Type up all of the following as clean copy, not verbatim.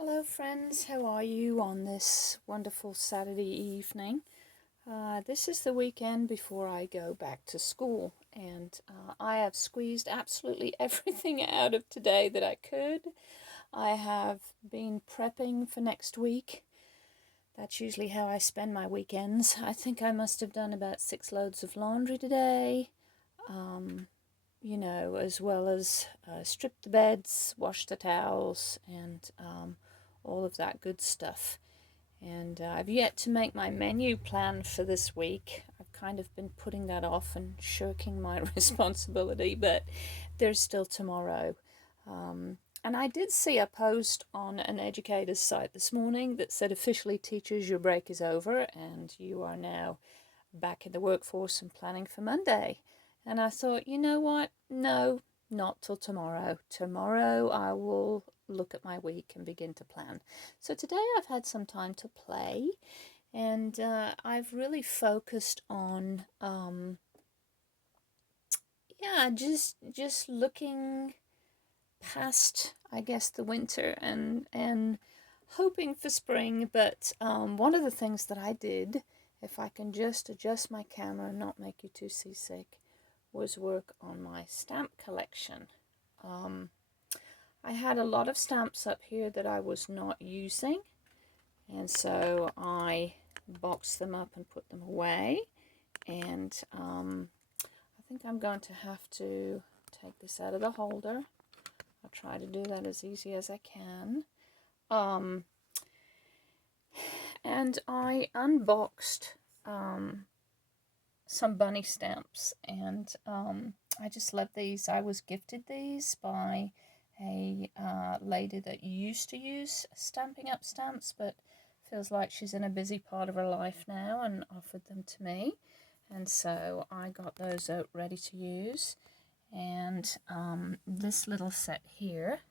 Hello friends, how are you on this wonderful Saturday evening? This is the weekend before I go back to school, and I have squeezed absolutely everything out of today that I could. I have been prepping for next week. That's usually how I spend my weekends. I think I must have done about 6 loads of laundry today. As well as strip the beds, wash the towels, and all of that good stuff. And I've yet to make my menu plan for this week. I've kind of been putting that off and shirking my responsibility, but there's still tomorrow. And I did see a post on an educator's site this morning that said officially, teachers, your break is over and you are now back in the workforce and planning for Monday. And I thought, you know what? No, not till tomorrow. Tomorrow I will look at my week and begin to plan. So today I've had some time to play, and I've really focused on just looking past, I guess, the winter and hoping for spring. But one of the things that I did, if I can just adjust my camera and not make you too seasick, was work on my stamp collection. I had a lot of stamps up here that I was not using, and so I boxed them up and put them away. And I think I'm going to have to take this out of the holder. I'll try to do that as easy as I can. And I unboxed some bunny stamps, and I just love these. I was gifted these by a lady that used to use Stampin' Up! Stamps, but feels like she's in a busy part of her life now, and offered them to me. And so I got those out ready to use. And this little set here.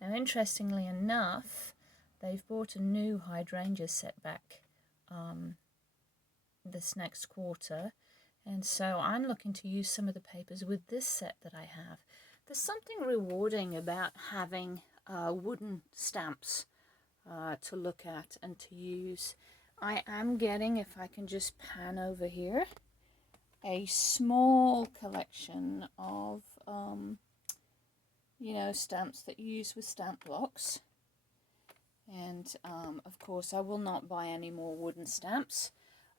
Now, interestingly enough, they've bought a new hydrangea set back this next quarter. And so I'm looking to use some of the papers with this set that I have. There's something rewarding about having wooden stamps to look at and to use. I am getting, if I can just pan over here, a small collection of, stamps that you use with stamp blocks. And, of course, I will not buy any more wooden stamps.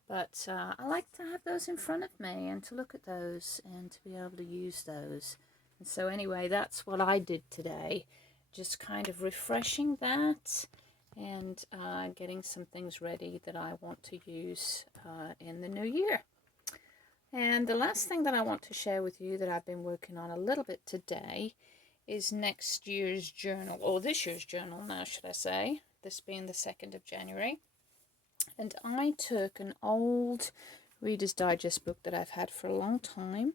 But I like to have those in front of me and to look at those and to be able to use those. And so anyway, that's what I did today. Just kind of refreshing that and getting some things ready that I want to use in the new year. And the last thing that I want to share with you that I've been working on a little bit today is next year's journal, or this year's journal now, should I say, this being the 2nd of January. And I took an old Reader's Digest book that I've had for a long time.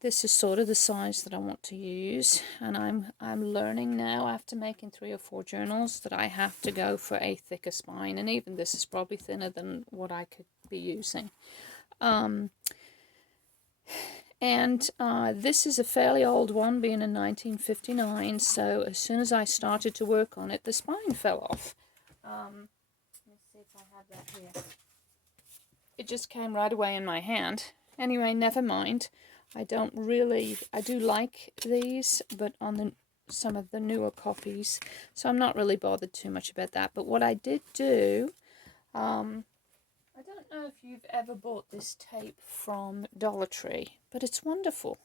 This is sort of the size that I want to use, and I'm learning now, after making 3 or 4 journals, that I have to go for a thicker spine, and even this is probably thinner than what I could be using. This is a fairly old one, being in 1959, so as soon as I started to work on it, the spine fell off. If I have that here. It just came right away in my hand. Anyway, never mind. I do like these, but on some of the newer copies, so I'm not really bothered too much about that. But what I did do, I don't know if you've ever bought this tape from Dollar Tree, but it's wonderful.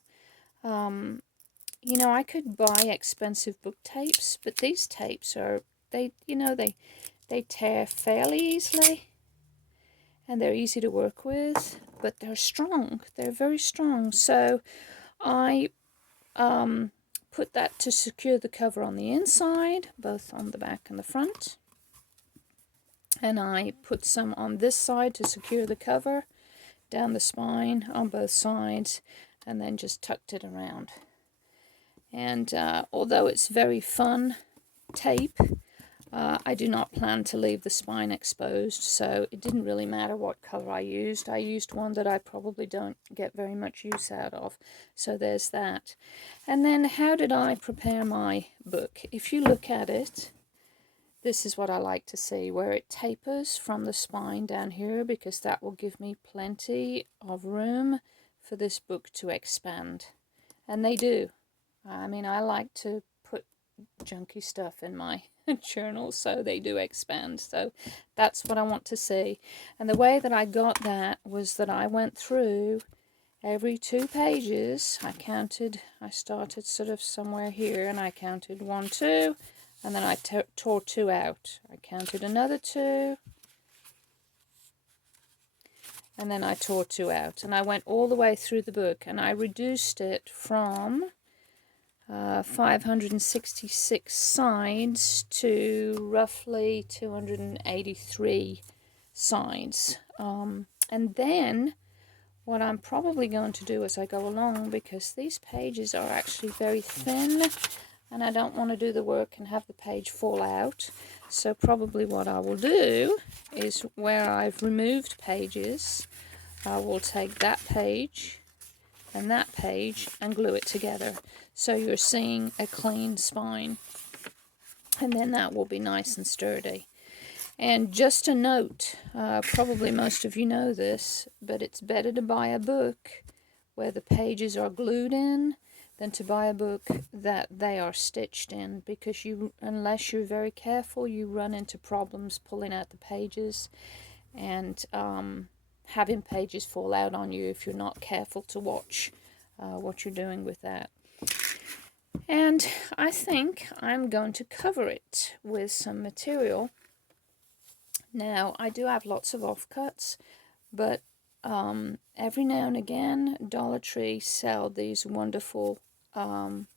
I could buy expensive book tapes, but these tapes they tear fairly easily, and they're easy to work with, but they're strong. They're very strong. So I put that to secure the cover on the inside, both on the back and the front. And I put some on this side to secure the cover, down the spine on both sides, and then just tucked it around. And although it's very fun tape, I do not plan to leave the spine exposed, so it didn't really matter what color I used. I used one that I probably don't get very much use out of, so there's that. And then how did I prepare my book? If you look at it, this is what I like to see, where it tapers from the spine down here, because that will give me plenty of room for this book to expand. And they do. I mean, I like to put junky stuff in my journal, so they do expand. So that's what I want to see. And the way that I got that was that I went through every 2 pages. I started sort of somewhere here, and I counted 1, 2, and then I tore 2 out. I counted another 2, and then I tore 2 out. And I went all the way through the book, and I reduced it from 566 sides to roughly 283 sides. And then what I'm probably going to do as I go along, because these pages are actually very thin, and I don't want to do the work and have the page fall out. So probably what I will do is, where I've removed pages, I will take that page and that page and glue it together. So you're seeing a clean spine. And then that will be nice and sturdy. And just a note, probably most of you know this, but it's better to buy a book where the pages are glued in than to buy a book that they are stitched in, because unless you're very careful, you run into problems pulling out the pages and having pages fall out on you if you're not careful to watch what you're doing with that. And I think I'm going to cover it with some material. Now, I do have lots of offcuts, but every now and again, Dollar Tree sell these wonderful cotton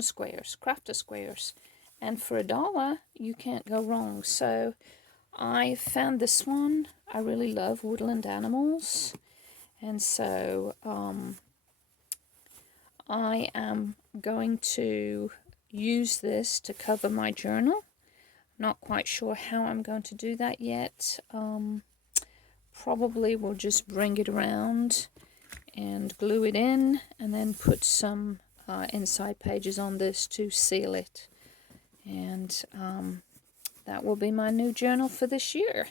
squares, Crafty squares, and for $1 you can't go wrong. So I found this one. I really love woodland animals, and so I am going to use this to cover my journal. Not quite sure how I'm going to do that yet. Probably we'll just bring it around and glue it in, and then put some inside pages on this to seal it. And that will be my new journal for this year.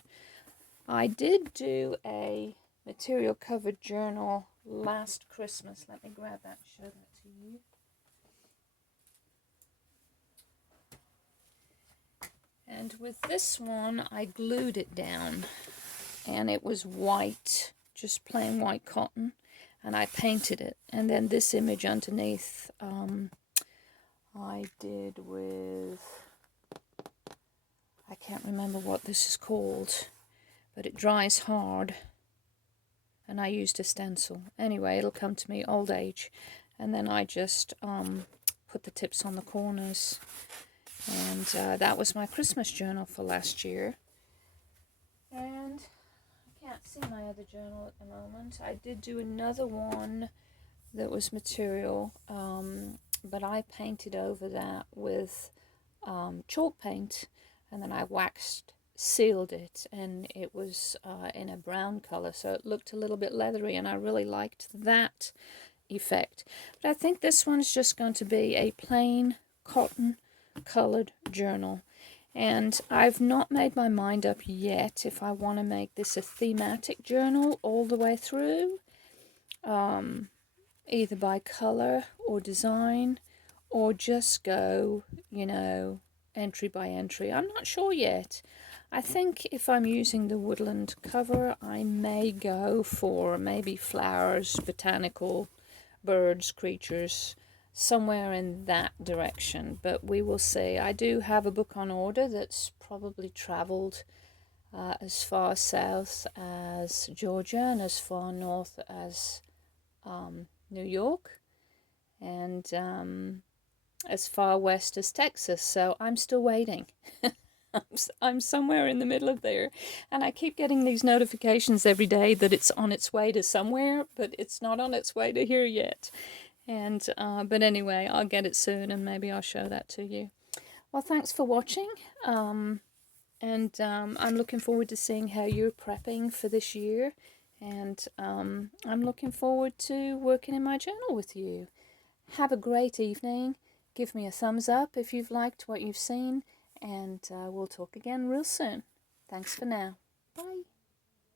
I did do a material covered journal last Christmas. Let me grab that and show that to you. And with this one, I glued it down, and it was white, just plain white cotton, and I painted it. And then this image underneath, I did with, I can't remember what this is called, but it dries hard, and I used a stencil. Anyway, it'll come to me old age. And then I just put the tips on the corners. And that was my Christmas journal for last year. And I can't see my other journal at the moment. I did do another one that was material, but I painted over that with chalk paint, and then I sealed it, and it was in a brown color, so it looked a little bit leathery, and I really liked that effect. But I think this one's just going to be a plain cotton colored journal, and I've not made my mind up yet if I want to make this a thematic journal all the way through, either by color or design, or just go, you know, entry by entry. I'm not sure yet. I think if I'm using the woodland cover, I may go for maybe flowers, botanical, birds, creatures, somewhere in that direction, but we will see. I do have a book on order that's probably traveled as far south as Georgia and as far north as New York, and as far west as Texas, so I'm still waiting. I'm somewhere in the middle of there, and I keep getting these notifications every day that it's on its way to somewhere, but it's not on its way to here yet. And but anyway, I'll get it soon, and maybe I'll show that to you. Well, thanks for watching, and I'm looking forward to seeing how you're prepping for this year, and I'm looking forward to working in my journal with you. Have a great evening. Give me a thumbs up if you've liked what you've seen, and we'll talk again real soon. Thanks for now.